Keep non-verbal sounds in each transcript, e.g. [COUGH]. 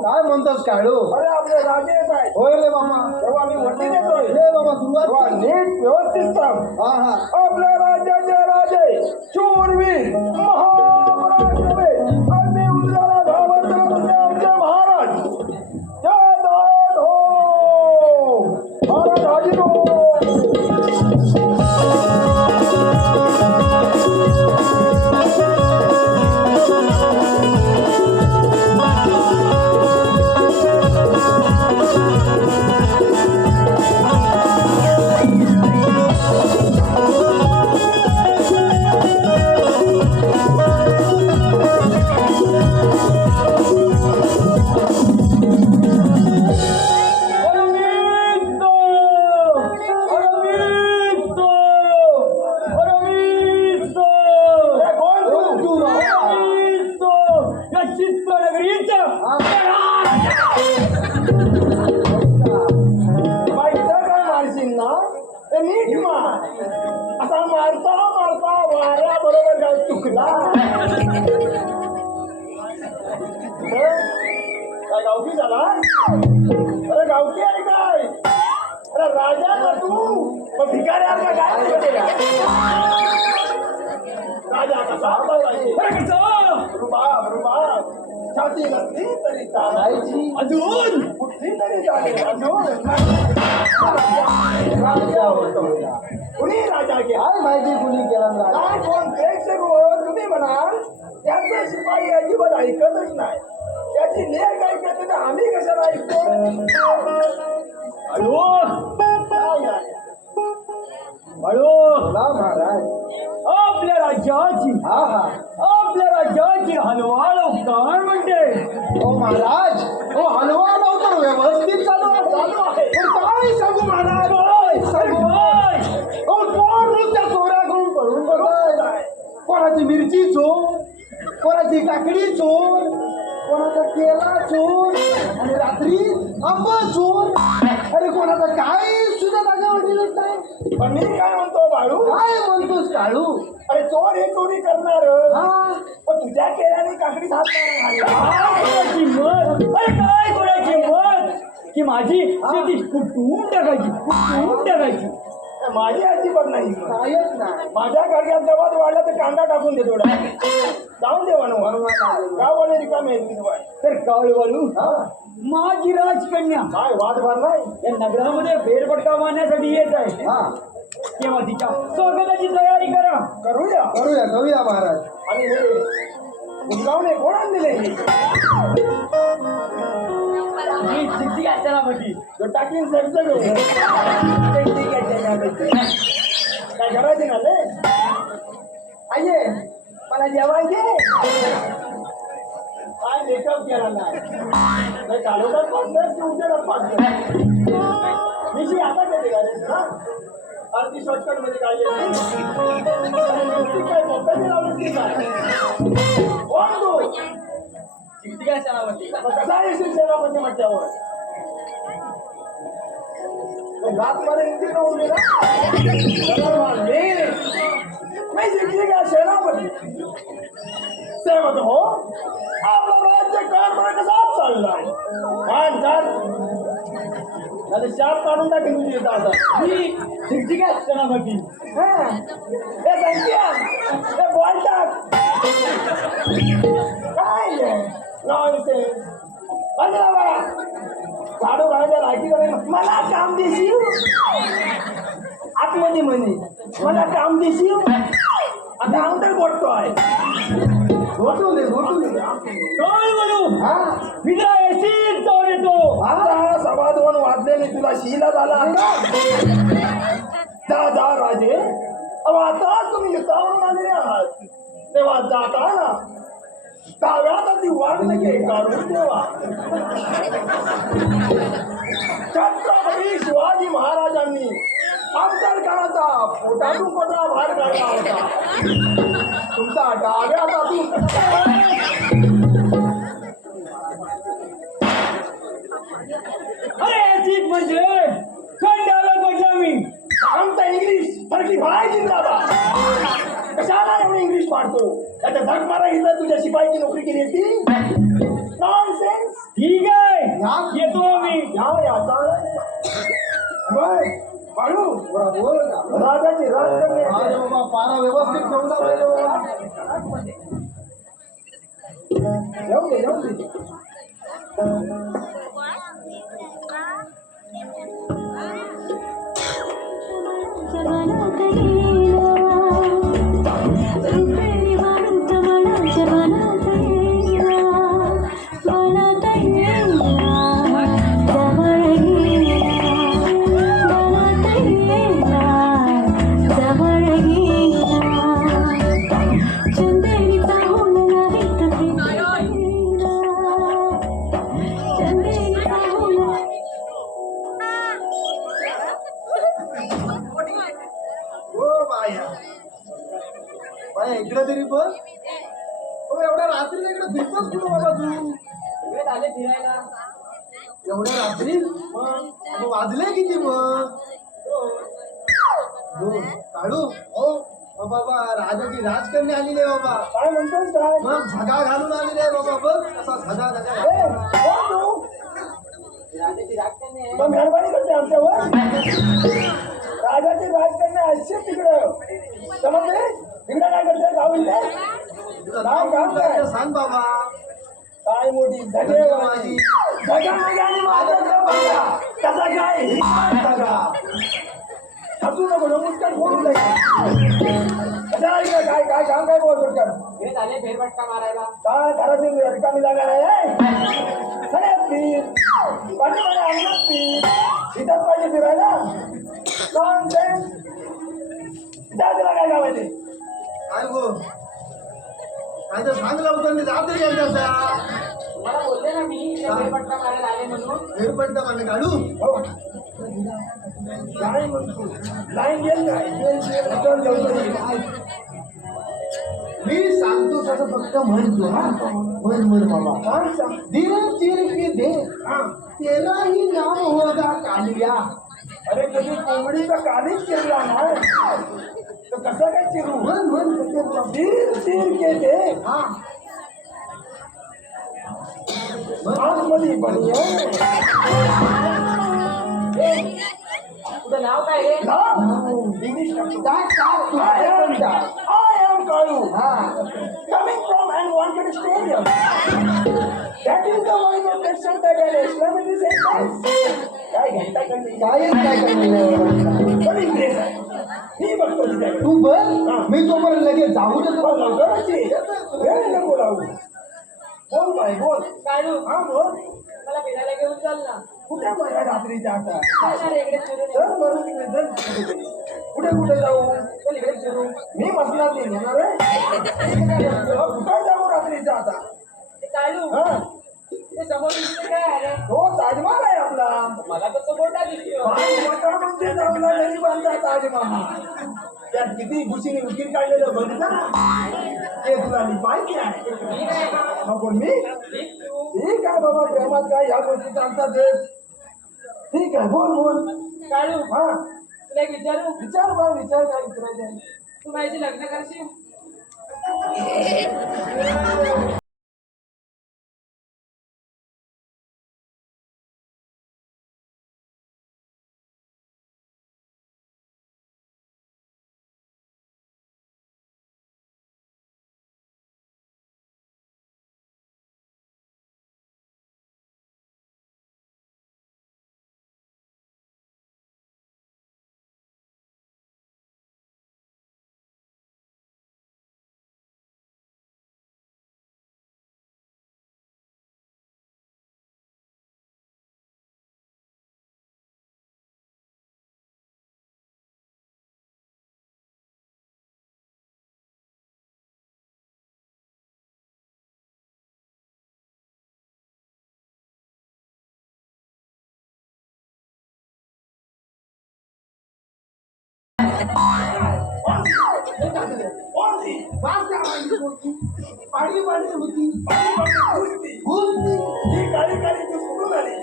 काय काय म्हणतोस काळू अरे आपले राजे साहेब होय रे बाबा तेव्हा आम्ही देतोय रे बाबा सुरुवात नीट व्यवस्थित सांग हा हा आपल्या राज्याचे राजे शूरवीर महा गावठी झाला? अरे गावठी आहे काय? अरे राजा ना तू? मग भिकाऱ्याला काय केलं राजा कसा पाहिजे अरे कसं? रुबाब रुबाब. छाती नसली तरी चालायची. अजून? कुठली तरी चालेल. अजून? राजा होतो कुणी राजा घ्या काय माहिती कुणी केला ना काय कोण? प्रेक्षक हो तुम्ही म्हणाल त्याचा शिपाई अजिबात ऐकतच नाही. त्याची लेख ऐकत आम्ही कशाला ऐकतो? हॅलो? हॅलो? महाराज. आपल्या राज्याची हा हा. आपल्या राज्याची हलवाळ काय म्हणते. ओ महाराज. ओ हलवा लवकर व्यवस्थित चालू. चालू आहे. काय सांगू महाराज? कोणाची मिरची चोर कोणाची काकडी चोर काय सुद्धा जागेवर दिलत नाही. पण मी काय म्हणतो बाळू? काय म्हणतोस काळू? अरे चोर हे चोरी करणार. हा. पण तुझ्या केल्याने हात नाही घालला. काय कोणाची मत अरे काय कोणाची मत की माझी शेती कुठून टाकायची? कुठून टाकायची? माझी अजिबात नाही. माझ्या गाडग्यात गवत वाढला तर कांदा टाकून देतो डायरेक्ट. जाऊन दे वनवा गाववाले रिकामे आहेत. तर वालू हा. माझी राजकन्या. काय वाद भरलाय? या नगरामध्ये फेरफटका मारण्यासाठी येत आहे. हा. तेव्हा तिच्या स्वागताची तयारी करा. करूया करूया करूया महाराज. आणि हे गुंगावणे कोणाला दिले हे? मी चिठ्ठी घ्यायला म्हटली जो टाकीन काय करायचे ना ते आये मला जेवायचे काय मेकअप केला नाही? नाही कालोखात की उजेडात पाडणार मी जी आता कधी गाडी तुला? शॉर्टकटमध्ये काय काय मोबाईल लावलीस की काय कोण तू चिठ्ठी घ्यायला म्हटली मग कसा येशील सेनापती म्हटल्यावर मी शिकली का सेनापती सेवक हो? आपला राज्य कारभार कसा शाप काढून टाकेल तुझी येत आता. हा. हे. हे बॉल टाक काय झाडू घालायच्या लायकी करायला मला काम देशील आतमध्ये म्हणे मला काम देशील आता अंतर बोलतो आहे घोटून दे दे हा येशील तो येतो आता सव्वा दोन तुला शिला झाला आता जा जा राजे अहो आता तुम्ही युद्धावरून आलेले आहात तेव्हा जाता डाव्याला ती वाढ के काढून देवा छत्रपती शिवाजी महाराजांनी अंतरकराचा पोटानुपोटा भार काढला होता. तुमचा डाव्या अरे ठीक म्हणजे काय डाव्या पडला मी आमचा इंग्लिश फरकी भाय जिंदाबाद. कशाला एवढी इंग्लिश पाडतो इथं तुझ्या शिपाईची नोकरी केली असती? नॉनसेन्स ठीक आहे. या. येतो आम्ही. या बाळू. बरं, बोल. राजाची राज पारा व्यवस्थित ठेवला पाहिजे बाबा. येऊ दे येऊ दे. सांग बाबा. काय मोठी? बघा कसा काय बघा. हसू नको ना, मुस्कान फोडून जाईल कशा आली का? काय काय काम काय बोल पटकन हे झाले फेरफटका मारायला. काय घराची रिकामी जागा नाही पाहिजे फिरायला. जा तिला काय गावायचे काय गो? काय तर सांग लवकर मी जाते गेल्याचा मला बोलले ना मी फेरफटका मारायला आले म्हणून. फेरपट्टा मागे काढू? हो. लाईन लवकर मी सांगतो तसं फक्त म्हणतो हा. म्हण म्हण बाबा. सांग? सांग चिर के दे. हा. नाम होगा कालिया. अरे कधी कोंबडीचा कालीच चिरला ना तर कसं काय चिरू म्हण म्हण तीर तीर के ते हा आतमध्ये बनी तुझं नाव काय रे इंग्लिश टाक टाक तू I am, टाक. I am Kalu. हा Coming from unwanted stadium. That is the one location that an Islamic is in काय घंटा कंटी काय काय करणार बड़ी प्लेस आहे मी बघतो तू बघ मी तोपर्यंत लगेच जाऊ देतो पण लवकरच ये. वेळ नको लावू. बोल. बोल काढू हा बोल. मला फिरायला घेऊन चल ना. कुठे मला रात्रीच्या आता? चल बरं तिकडे कुठे कुठे जाऊ? चल इकडे फिरू मी बसणार नाही येणार [LAUGHS] कुठे जाऊ रात्रीच्या आता? काढू हा. ते समोर दिसते काय? हो ताजमहाल आहे आपला. मला तर तो मोठा दिसतो मोठा म्हणजेच आपला गरिबांचा ताजमहाल. त्यात किती घुशीने उकीर काढलेलं बघितलं ना. ते तुला मी पाहिजे आहे. मी नाही मग कोण मी? ठीक आहे बाबा प्रेमात काय ह्या गोष्टी हे. ठीक आहे बोल बोल. काढू हा. तुला एक विचारू? विचार बा विचार काय विचारायचं. तू माझी लग्न करशील? [LAUGHS] पाणी पाणी घुसती. घुसती. ही काळी काळी घुस कुठून आली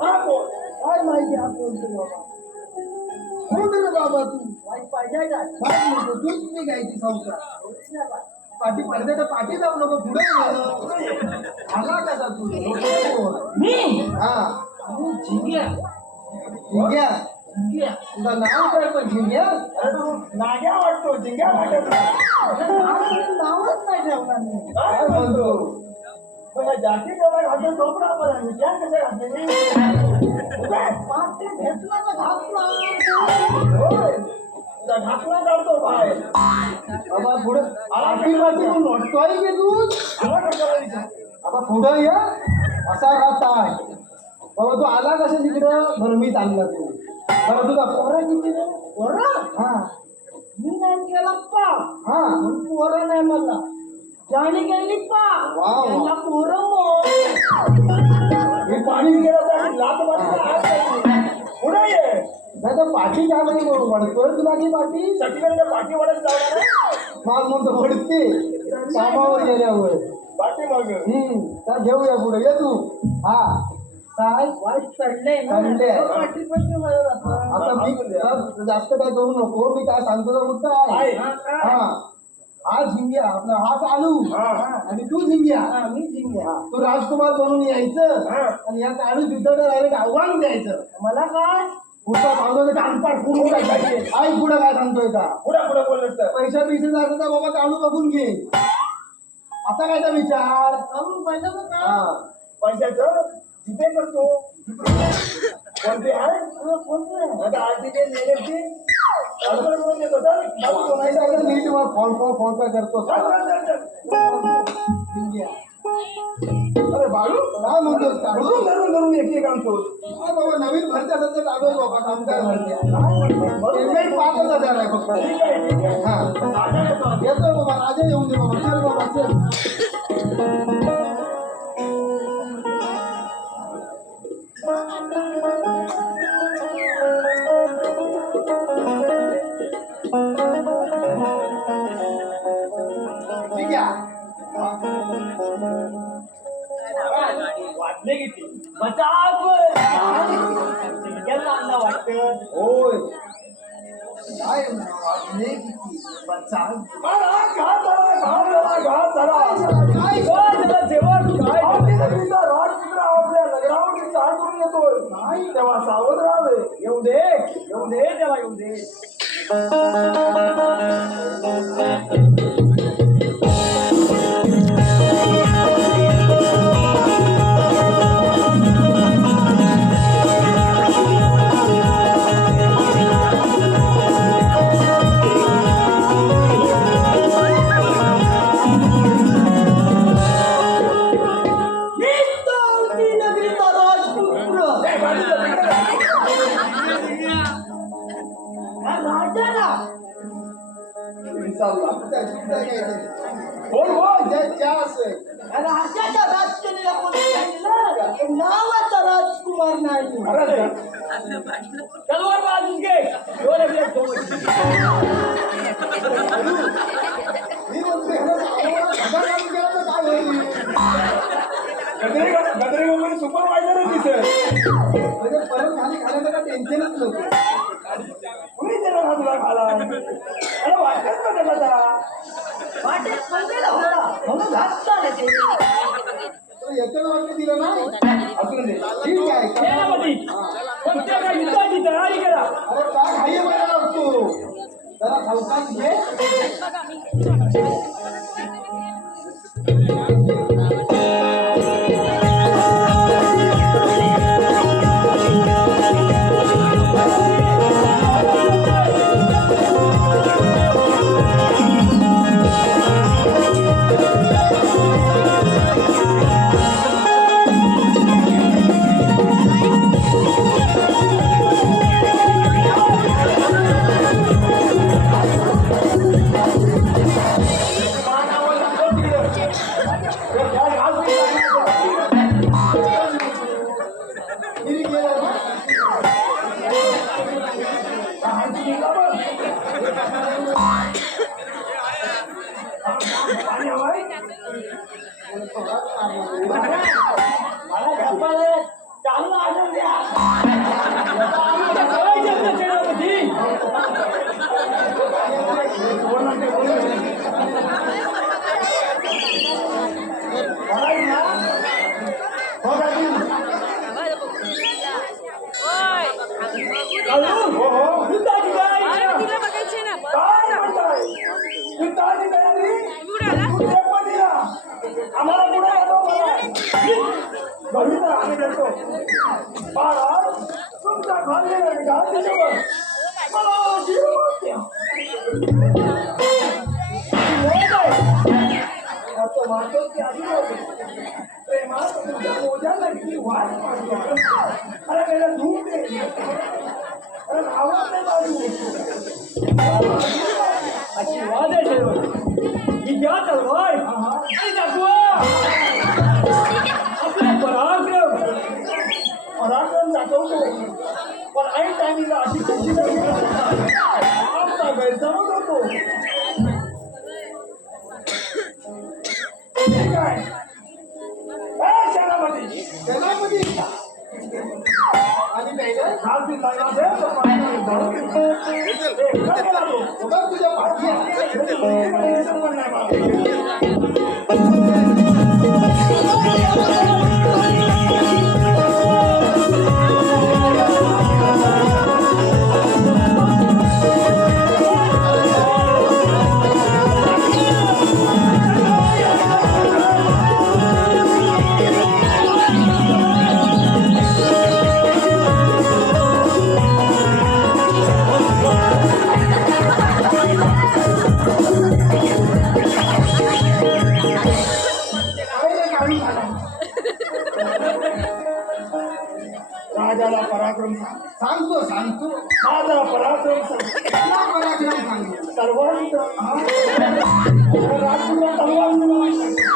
हा बोल काय माहिती आपण बाबा कोण रे बाबा तू काय म्हणतो तूच निघायची संसार पाठी पडते तर पाठी जाऊ नको पुढे. आला कसा तू मी हा झिंग्या झिंग्या तुझं नाव काय पण झिंग्या अरे तू नाग्या वाटतो जिंग्या वाटत नावच नाही ठेवणार मी. काय काय म्हणतो? मग या जाती जेवढा घालतो झोपडा त्या कशा घातले घेतला तर घातला. काढतो बाहेर. बाबा पुढे. की तू? विचार? आता पुढं ये. असा राहताय बाबा तू आला कशा तिकडं बरं मी चालला तू. बरं तुझा पोरा किती रे? पोरा? हा. मी नाही केला पा हा. पोरं नाही मला. जाणी गेली पा वा, वा. त्यांना पोरं. हे पाणी गेलं तर लात मारली तर. पुढे ये. नाही तर पाठी काय नाही वडतोय तुला की पाठी सगळीकडे पाठी वाढत आहे. माल म्हणतो वडते कामावर गेल्यावर. पाठी मग. हम्म. तर घेऊया पुढे. ये तू. हा. काय वाईट चढले चढले. आता मी तर जास्त काय करू नको मी काय सांगतो तो मुद्दा आहे आहे. हा हा. झिंग्या आपला हा चालू. हा. आणि तू झिंग्या. हा, मी जिंकल्या तू राजकुमार बनून यायचं. हा. आणि या काळू तिथं डायरेक्ट आव्हान द्यायचं. मला काय? पुढचा तर कानपाड काय पाहिजे आई पुढे काय सांगतोय का पुढे पुढे बोलत तर पैसा पैसे जायचं तर बाबा काढू बघून घे. आता काय विचार? काढून पाहिलं का काय? हा. पैशाचं? जिथे करतो कोणते आहे आता आरती ते नेण्याची अडचण करून देतो तर बाबू तो नाही पैसा सांगत. नीट मग फोन फोन फोन काय करतो चल, चल, चल, चल. झिंग्या. अरे बाळू काय म्हणतोस काढू धरून धरून धरून एक एक आणतो काय बाबा नवीन भरत्या सध्या चालू आहे बाबा काम काय भरत्या पेमेंट पाचच हजार आहे फक्त ठीक आहे ठीक आहे हा आता येतो. येतोय बाबा राजा येऊन दे बाबा चल बाबा चल वाटले बचाव जिंक्याला आणला वाटतं होय. काय वाजले किती म्हणजे परत खाली खाल्याचं काय टेन्शनच नव्हतं तुझ्या मोज्याला किती वाट पाडली. अरे त्याला धूप दे. नाही बाजू. आहे सर्व घ्या तलवार आणि दाखवा आपले पराक्रम पराक्रम दाखवतो पण ऐन टायमिंगला अशी कशी 我想问一下 राजाला पराक्रम सांग. सांगतो सांगतो. माझा पराक्रम सांगतो पराक्रम सांगतो. सर्वांत राजकुमार तलवार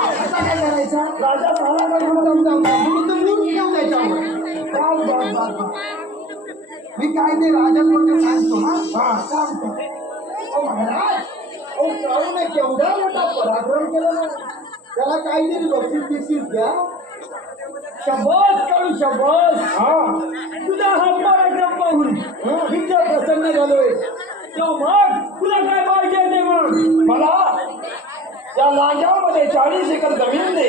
आता काय करायचा? राजा पराक्रम का त्याच्यावर. मी काय ते राजाकडे सांगतो हा? हा सांगतो. ओ महाराज ओ काळूने केवढा मोठा पराक्रम केला त्याला काहीतरी बक्षीस बिक्षीस द्या. शब्बास काढू शब्बास हा. तुझा हा पराक्रम पाहून तर प्रसन्न झालोय. तो मग तुला काय पाहिजे ते मग मला या लांजामध्ये चाळीस एकर जमीन दे.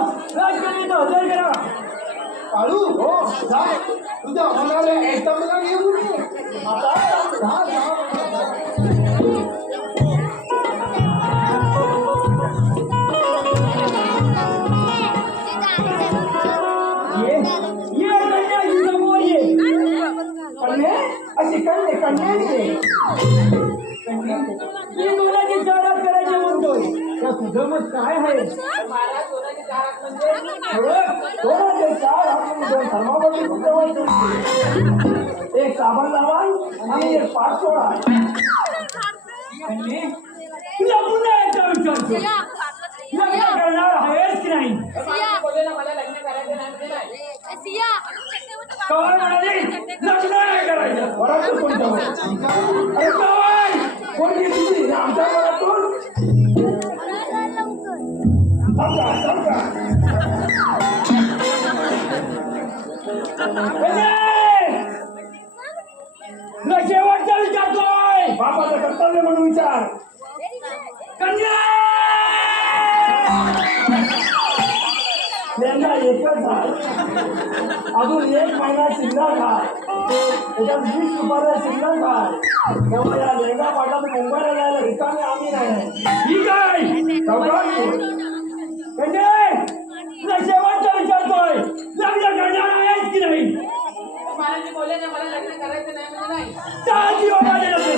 जा राजकारणाचा हजर करा काळू हो जा तुझ्या मुलाला एकदमला येऊ नये आता जा जा ये ये कन्या ही समोर ये कन्ये अशी कन्ये कन्यांचे मी दोनाची जाहिरात करायची म्हणतोय तर तुझं मत काय आहे एक साबण लावा आणि एक पाच सोडा कन्ये, तुला पुन्हा एकदा विचारतो लग्न करणार आहेस की नाही काय म्हणाली लग्न नाही करायचं वरातून कोणतं अरे काय कोणती तुझी आमच्या वरातून शेवटचा विचारतोय बापाचं कर्तव्य म्हणून विचार. कन्या! एकच झाड अजून एक महिना शिल्लक आहे त्याच्यात वीस शिल्लक आहे तेव्हा या लेंगा मुंबईला जायला रिकामे आम्ही नाही. ठीक आहे. तुला शेवटचा विचारतोय लग्न करणार आहेस की नाही? चालती हो माझ्या लग्नाचं म्हणून आधीच